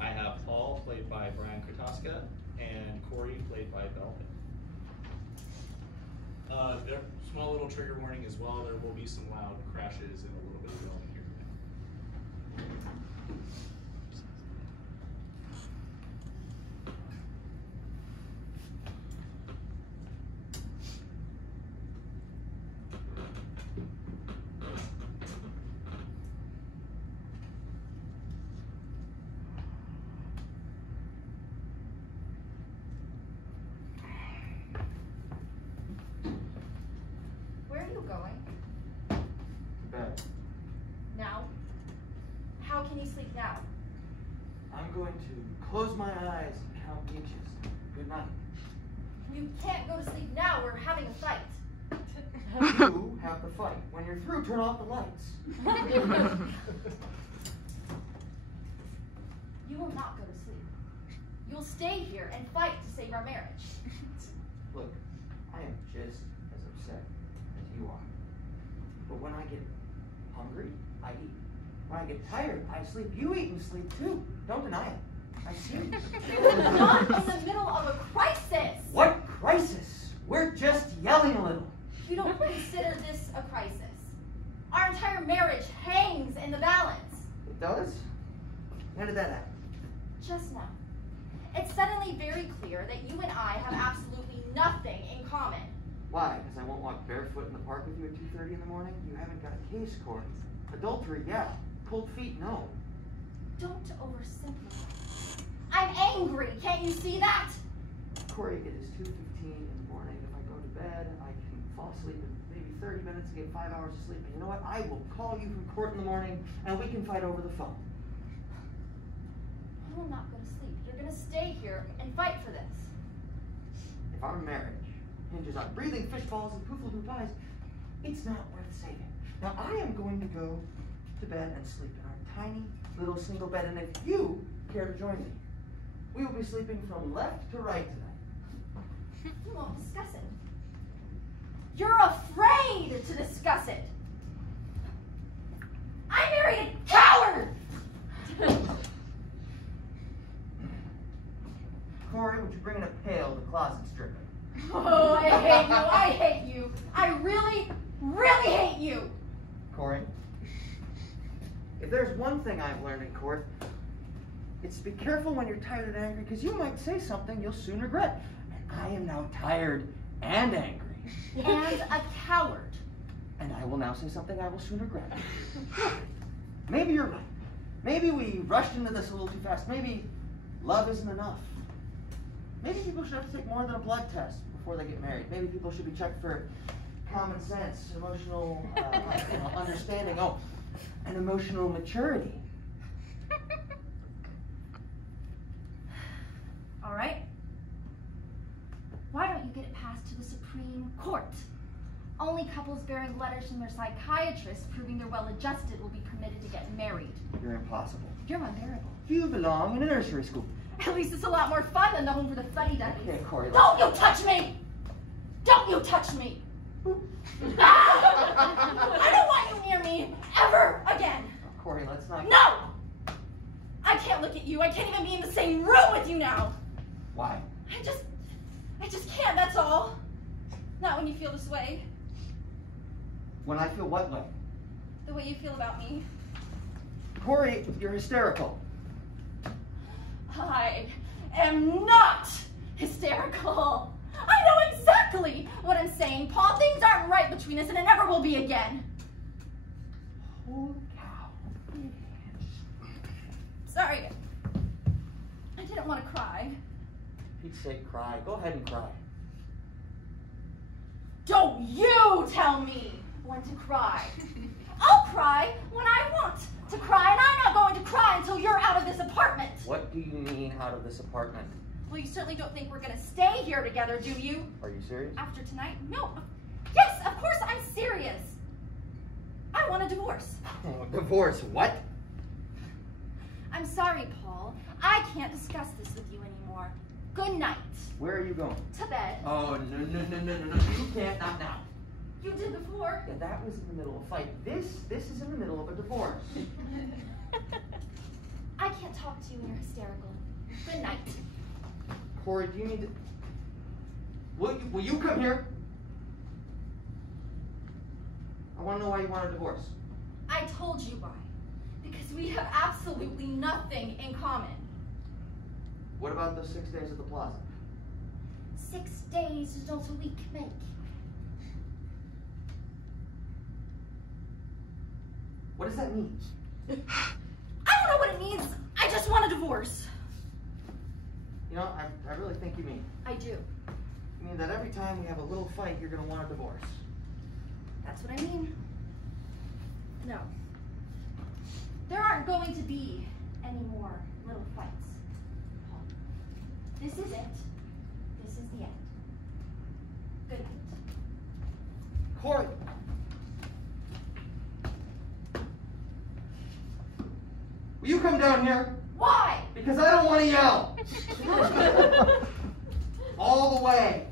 I have Paul, played by Brian Kratoska, and Corey, played by Velvet. There, small little trigger warning as well. There will be some loud crashes and a little bit of yelling here and there. Where are you going? To bed. Now? How can you sleep now? I'm going to close my eyes and count the inches. Good night. You can't go to sleep now. We're having a fight. You have the fight. When you're through, turn off the lights. You will not go to sleep. You'll stay here and fight to save our marriage. Look, I am just as upset as you are. But when I get hungry, I eat. When I get tired, I sleep. You eat and sleep too. Don't deny it. I see you. We're not in the middle of a crisis. What crisis? We're just yelling a little. You don't consider this a crisis. Our entire marriage hangs in the balance. It does? When did that happen? Just now. It's suddenly very clear that you and I have absolutely nothing in common. Why? Because I won't walk barefoot in the park with you at 2:30 in the morning? You haven't got a case, Corey. Adultery, yeah. Cold feet, no. Don't oversimplify. I'm angry. Can't you see that? Corey, it is 2:15 in the morning. If I go to bed, I can fall asleep in maybe 30 minutes and get 5 hours of sleep. And you know what? I will call you from court in the morning, and we can fight over the phone. You will not go to sleep. You're going to stay here and fight for this. If our marriage hinges on breathing fish balls and poofle pies, it's not worth saving. Now, I am going to go to bed and sleep in our tiny little single bed, and if you care to join me, we will be sleeping from left to right tonight. You won't discuss it. You're afraid to discuss it. I married a coward! Corey, would you bring in a pail to closet stripping? Oh, I hate you. I hate you. I really, really hate you. Corey, if there's one thing I've learned in court, it's to be careful when you're tired and angry, because you might say something you'll soon regret. And I am now tired and angry. And a coward. And I will now say something I will soon regret. Maybe you're right. Maybe we rushed into this a little too fast. Maybe love isn't enough. Maybe people should have to take more than a blood test before they get married. Maybe people should be checked for common sense, emotional understanding, and emotional maturity. All right. Why don't you get it passed to the Supreme Court? Only couples bearing letters from their psychiatrists proving they're well-adjusted will be permitted to get married. You're impossible. You're unbearable. You belong in a nursery school. At least it's a lot more fun than the home for the fuddy-duddies. Okay, Corey. Don't you touch me! Don't you touch me! I don't want you near me ever again! Oh, Corey, let's not... No! I can't look at you. I can't even be in the same room with you now. Why? I just can't, that's all. Not when you feel this way. When I feel what way? The way you feel about me. Corey, you're hysterical. I am not hysterical. I know exactly what I'm saying, Paul. Things aren't right between us, and it never will be again. Holy cow. Sorry. I didn't want to cry. For Pete's sake, cry. Go ahead and cry. Don't you tell me when to cry. I'll cry when I want to cry, and I'm not going to cry until you're out of this apartment. What do you mean out of this apartment? Well, you certainly don't think we're going to stay here together, do you? Are you serious? After tonight? No. Yes, of course I'm serious. I want a divorce. Oh, divorce, what? I'm sorry, Paul. I can't discuss this with you anymore. Good night. Where are you going? To bed. Oh, no. You can't, not now. You did before. Yeah, that was in the middle of a fight. This is in the middle of a divorce. I can't talk to you when you're hysterical. Good night. Corey, do you need to... Will you come here? I want to know why you want a divorce. I told you why. Because we have absolutely nothing in common. What about those 6 days at the plaza? 6 days is not a week make. What does that mean? I don't know what it means. I just want a divorce. You know, I really think you mean. I do. You mean that every time we have a little fight, you're going to want a divorce. That's what I mean. No. There aren't going to be any more little fights. This is it. This is the end. Good night. Corey! Will you come down here? Why? Because I don't want to yell. All the way.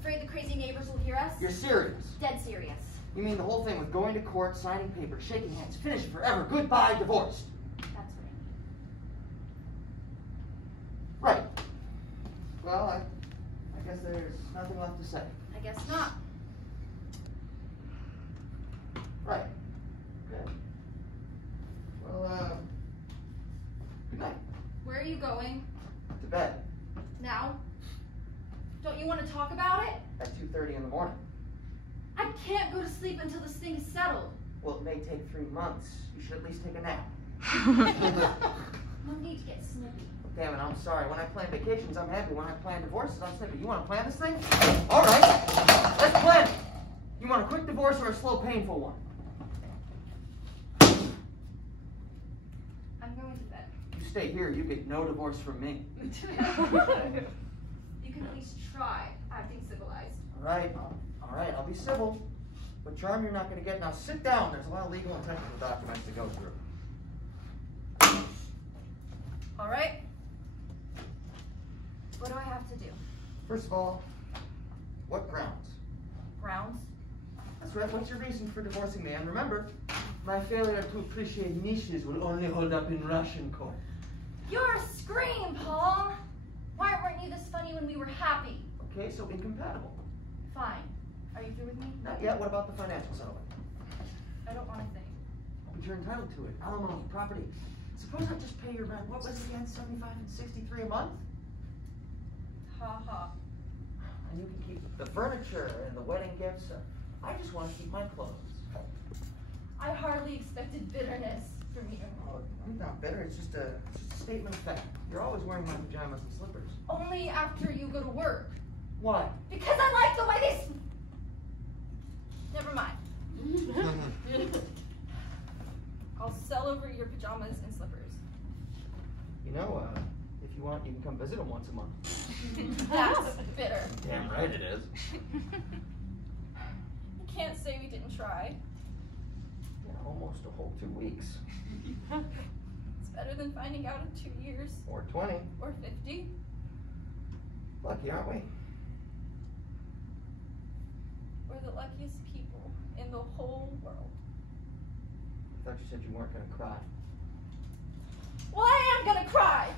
Afraid the crazy neighbors will hear us? You're serious? Dead serious. You mean the whole thing with going to court, signing papers, shaking hands, finished forever, goodbye, divorced? That's what I mean. Right. Well, I guess there's nothing left to say. I guess not. Right. Good. Well, good night. Where are you going? To bed. Now? Don't you want to talk about it? At 2:30 in the morning. I can't go to sleep until this thing is settled. Well, it may take 3 months. You should at least take a nap. No need to get snippy. Damn it, I'm sorry. When I plan vacations, I'm happy. When I plan divorces, I'm snippy. You want to plan this thing? All right. Let's plan it. You want a quick divorce or a slow, painful one? I'm going to bed. You stay here, you get no divorce from me. You can at least try acting civilized. All right, I'll be civil. But charm you're not going to get. Now sit down. There's a lot of legal and technical documents to go through. All right. What do I have to do? First of all, what grounds? Grounds? That's right, what's your reason for divorcing me? And remember, my failure to appreciate niches will only hold up in Russian court. You're a scream, Paul. Why weren't you this funny when we were happy? Okay, so incompatible. Fine. Are you through with me? Not yet. What about the financial settlement? I don't want a thing. But you're entitled to it. Alimony, property. Suppose I just pay your rent. What was it again? 75 and 63 a month? Ha ha. And you can keep the furniture and the wedding gifts. I just want to keep my clothes. I hardly expected bitterness from you. Oh, I'm not bitter. It's just a statement of fact. You're always wearing my pajamas and slippers. Only after you go to work. Why? Because I like the way they... Never mind. I'll sell over your pajamas and slippers. You know, if you want, you can come visit them once a month. That's bitter. Damn right it is. You can't say we didn't try. Yeah, almost a whole 2 weeks. It's better than finding out in 2 years. Or 20. Or 50. Lucky, aren't we? We're the luckiest people in the whole world. I thought you said you weren't going to cry. Well, I am gonna cry.